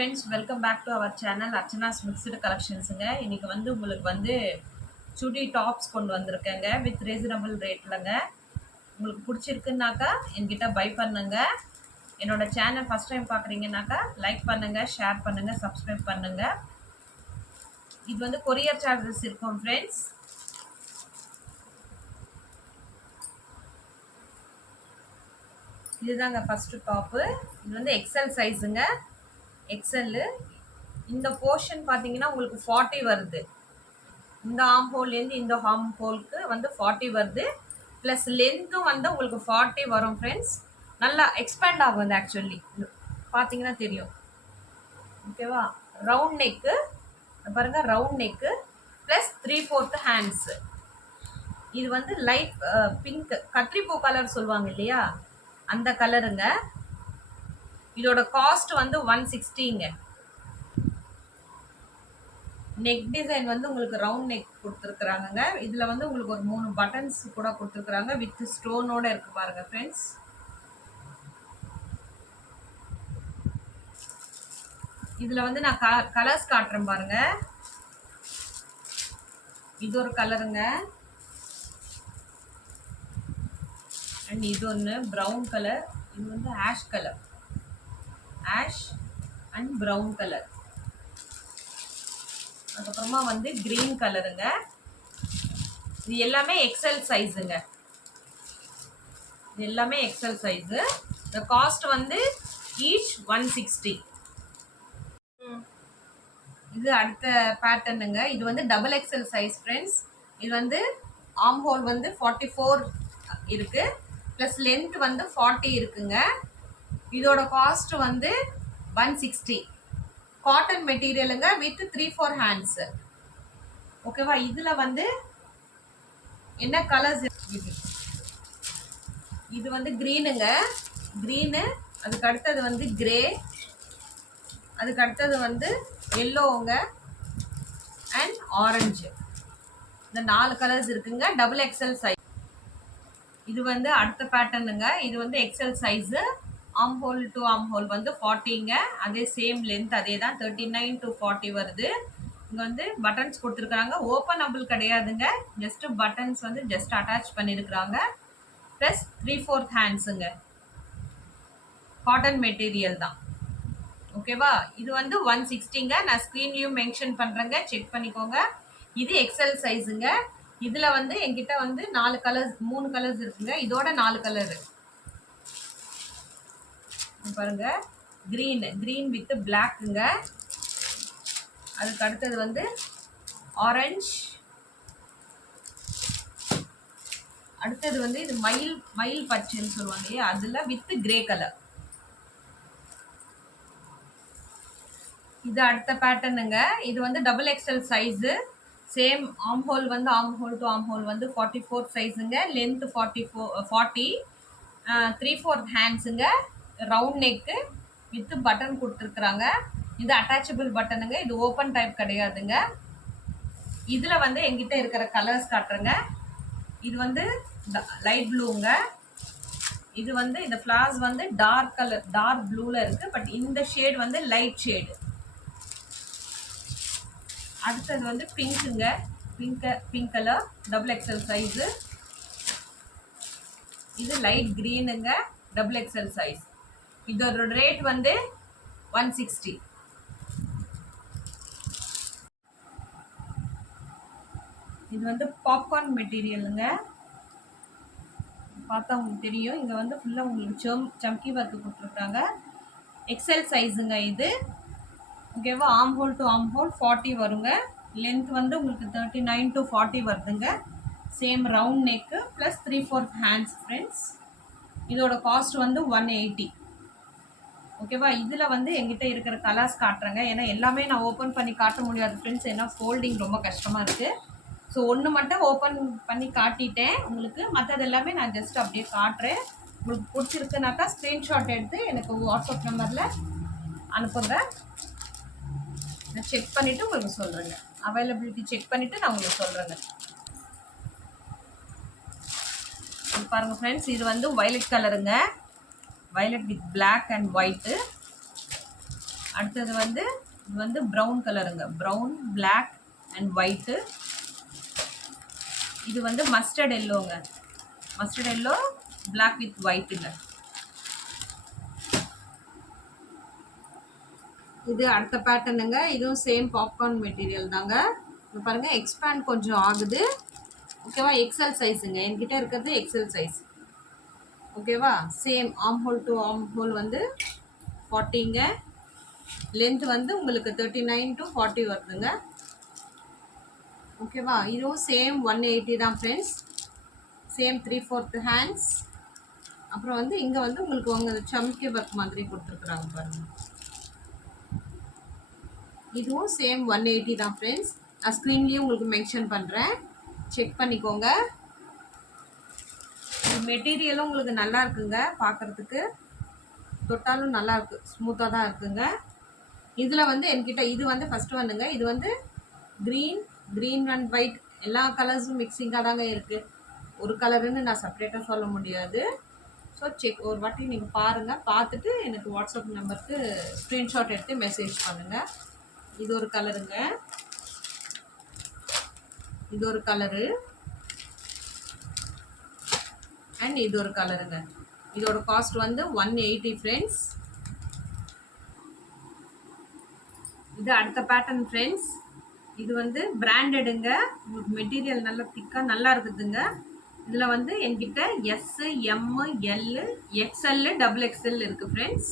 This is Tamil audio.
Friends, welcome back to our channel Archana's mixed கலெக்ஷன்ஸுங்க. இன்றைக்கி உங்களுக்கு சுடி டாப்ஸ் கொண்டு வந்திருக்கேங்க வித் ரீசனபிள் ரேட்லங்க. உங்களுக்கு பிடிச்சிருக்குன்னாக்கா என்கிட்ட பை பண்ணுங்க. என்னோட சேனல் ஃபஸ்ட் டைம் பார்க்குறீங்கன்னாக்கா லைக் பண்ணுங்கள், ஷேர் பண்ணுங்கள், சப்ஸ்கிரைப் பண்ணுங்கள். இது கொரியர் சார்ஜஸ் இருக்கும் ஃப்ரெண்ட்ஸ். இதுதாங்க ஃபஸ்ட்டு டாப்பு. இது எக்ஸல் சைஸுங்க. எக்ஸல்லு. இந்த போர்ஷன் பார்த்தீங்கன்னா உங்களுக்கு 40 வருது. இந்த ஆம் ஹோல்லேருந்து இந்த ஆம் ஹோலுக்கு 40 வருது. ப்ளஸ் லென்த்தும் உங்களுக்கு 40 வரும் ஃப்ரெண்ட்ஸ். நல்லா எக்ஸ்பேண்ட் ஆகும் ஆக்சுவலி பார்த்தீங்கன்னா தெரியும். ஓகேவா? ரவுண்ட் நெக்கு பாருங்கள், ரவுண்ட் நெக்கு ப்ளஸ் 3/4 ஹேண்ட்ஸு. இது லைட் பிங்க் கத்திரிப்பூ கலர் சொல்லுவாங்க இல்லையா, அந்த கலருங்க. இதோட காஸ்ட் 160ங்க. நெக் டிசைன் உங்களுக்கு ரவுண்ட் நெக் கொடுத்துருக்குறாங்க. இதில் உங்களுக்கு ஒரு 3 பட்டன்ஸ் கூட கொடுத்துருக்குறாங்க வித் ஸ்டோனோட இருக்கு பாருங்க ஃப்ரெண்ட்ஸ். இதில் நான் கலர்ஸ் காட்டுறேன் பாருங்க. இது ஒரு கலருங்க. அண்ட் இது ஒன்று ப்ரௌன் கலர். இது ash colour, ash and brown colour. அதுக்கப்புறமா கிரீன் கலருங்க. இது எல்லாமே எக்ஸல் சைஸுங்க. இது எல்லாமே எக்ஸல் சைஸு. இந்த காஸ்ட் ஈச் 160. இது அடுத்த பேட்டர்னுங்க. இது டபுள் எக்ஸல் சைஸ் ஃப்ரெண்ட்ஸ். இது ஆம் ஹோல் 44 இருக்கு, ப்ளஸ் லென்த் 40 இருக்குங்க. இதோட காஸ்ட் 160. காட்டன் மெட்டீரியலுங்க வித் 3/4 ஹேண்ட்ஸ். ஓகேவா? இதில் என்ன கலர்ஸ் இருக்கு? இது க்ரீனுங்க. க்ரீனு. அதுக்கு அடுத்தது கிரே. அதுக்கு அடுத்தது எல்லோங்க அண்ட் ஆரஞ்சு. இந்த 4 கலர்ஸ் இருக்குங்க. Double XL size. இது அடுத்த பேட்டர்னுங்க. இது XL size. Arm hole to arm hole 40ங்க. அதே சேம் லென்த், அதே தான் 39 to 40 வருது. இங்கே பட்டன்ஸ் கொடுத்துருக்குறாங்க. ஓப்பனபிள் கிடையாதுங்க. ஜஸ்ட்டு பட்டன்ஸ் ஜஸ்ட் அட்டாச் பண்ணியிருக்கிறாங்க. ப்ளஸ் 3/4 ஹேண்ட்ஸுங்க. காட்டன் மெட்டீரியல் தான். ஓகேவா? இது 160ங்க. நான் ஸ்க்ரீன்லேயும் மென்ஷன் பண்ணுறேங்க, செக் பண்ணிக்கோங்க. இது எக்ஸல் சைஸுங்க. இதில் என்கிட்ட 4 கலர்ஸ் 3 கலர்ஸ் இருக்குங்க. இதோட 4 கலரு பாருங்க. க்ரீன் வித் பிளாக்குங்க. அதுக்கு அடுத்தது ஆரஞ்சு. அடுத்தது இது மயில் பச்சைன்னு சொல்லுவாங்க இல்லையா, அதில் வித் கிரே கலர். இது அடுத்த பேட்டர்னுங்க. இது double XL size. Same arm hole arm hole to arm hole 44 சைஸுங்க. லென்த் 40 3/4 ஹேண்ட்ஸுங்க. ரவுண்ட் நெக்கு வித் பட்டன் கொடுத்துருக்குறாங்க. இது அட்டாச்சபிள் பட்டனுங்க. இது ஓப்பன் டைப் கிடையாதுங்க. இதில் எங்கிட்ட இருக்கிற கலர்ஸ் காட்டுறேங்க. இது லைட் ப்ளூங்க. இது இந்த ஃப்ளார்ஸ் டார்க் கலர், டார்க் ப்ளூவில் இருக்குது. பட் இந்த ஷேட் லைட் ஷேடு. அடுத்தது பிங்க்குங்க. Pink colour double XL size. இது லைட் க்ரீனுங்க, டபுள் எக்ஸல் சைஸ். இதோட ரேட் 160. இது பாப்கார்ன் மெட்டீரியலுங்க. பார்த்தா உங்களுக்கு தெரியும். இங்கே ஃபுல்லாக உங்களுக்கு சம்கி ஒர்க்கு கொடுத்துருக்காங்க. எக்ஸல் சைஸுங்க இது. ஓகேவா? ஆம் ஹோல் டு ஆம் ஹோல் 40 வருங்க. லென்த் உங்களுக்கு 39 to 40 வருதுங்க. Same round neck plus 3/4 hands friends. இதோட காஸ்ட் 180. ஓகேவா? இதில் எங்கிட்ட இருக்கிற கலர்ஸ் காட்டுறேங்க. ஏன்னா எல்லாமே நான் ஓப்பன் பண்ணி காட்ட முடியாது ஃப்ரெண்ட்ஸ், ஏன்னா ஃபோல்டிங் ரொம்ப கஷ்டமாக இருக்குது. ஸோ ஒன்று மட்டும் ஓப்பன் பண்ணி காட்டிட்டேன் உங்களுக்கு. மற்றது எல்லாமே நான் ஜஸ்ட் அப்படியே காட்டுறேன். உங்களுக்கு பிடிச்சிருக்குனாக்கா ஸ்க்ரீன்ஷாட் எடுத்து எனக்கு வாட்ஸ்அப் நம்பரில் அனுப்புங்க. நான் செக் பண்ணிவிட்டு உங்களுக்கு சொல்கிறேங்க. அவைலபிலிட்டி செக் பண்ணிவிட்டு நான் உங்களுக்கு சொல்கிறேங்க. பாருங்கள் ஃப்ரெண்ட்ஸ், இது வயலட் கலருங்க. Violet with black and white. அடுத்தது வந்து இது வந்து ப்ரௌன் கலருங்க, ப்ரௌன் பிளாக் அண்ட் ஒயிட்டு. இது வந்து மஸ்டர்ட் எல்லோங்க, மஸ்டர்ட் எல்லோ பிளாக் வித் ஒயிட்டுங்க. இது அடுத்த பேட்டர்னுங்க, இதுவும் சேம் பாப்கார்ன் மெட்டீரியல் தாங்க. இது பாருங்க எக்ஸ்பேண்ட் கொஞ்சம் ஆகுது. ஓகேவா, எக்ஸல் சைஸுங்க, என்கிட்ட இருக்கிறது எக்ஸல் சைஸ். ஓகேவா, same arm whole to arm whole வந்து 40ங்க. லென்த் வந்து உங்களுக்கு 39 to 40 வருதுங்க. ஓகேவா, இதுவும் சேம் 180 தான் ஃப்ரெண்ட்ஸ். Same 3/4 hands. அப்புறம் வந்து இங்கே வந்து உங்களுக்கு உங்க சம்கி ஒர்க் மாதிரி கொடுத்துருக்குறாங்க பாருங்க. இதுவும் சேம் 180 தான் ஃப்ரெண்ட்ஸ். நான் ஸ்க்ரீன்லேயும் உங்களுக்கு மென்ஷன் பண்ணுறேன், செக் பண்ணிக்கோங்க. மெட்டீரியலும் உங்களுக்கு நல்லா இருக்குங்க, பார்க்குறதுக்கு தொட்டாலும் நல்லா இருக்கு, ஸ்மூத்தாக தான் இருக்குங்க. இதில் வந்து என்கிட்ட இது வந்து ஃபஸ்ட்டு வந்துங்க, இது வந்து க்ரீன் அண்ட் ஒயிட் எல்லா கலர்ஸும் மிக்சிங்காக தாங்க இருக்குது. ஒரு கலருன்னு நான் செப்பரேட்டாக சொல்ல முடியாது. ஸோ ஒரு வாட்டி நீங்கள் பாருங்கள், பார்த்துட்டு எனக்கு வாட்ஸ்அப் நம்பருக்கு ஸ்க்ரீன்ஷாட் எடுத்து மெசேஜ் பண்ணுங்கள். இது ஒரு கலருங்க, இது ஒரு கலரு அண்ட் இது ஒரு கலருங்க. இதோட காஸ்ட் வந்து 180 ஃப்ரெண்ட்ஸ். இது அடுத்த பேட்டர்ன் ஃப்ரெண்ட்ஸ். இது வந்து பிராண்டடுங்க, உங்களுக்கு மெட்டீரியல் நல்லா திக்காக நல்லா இருக்குதுங்க. இதில் வந்து என்கிட்ட S, M, L, XL, XXL இருக்குது ஃப்ரெண்ட்ஸ்.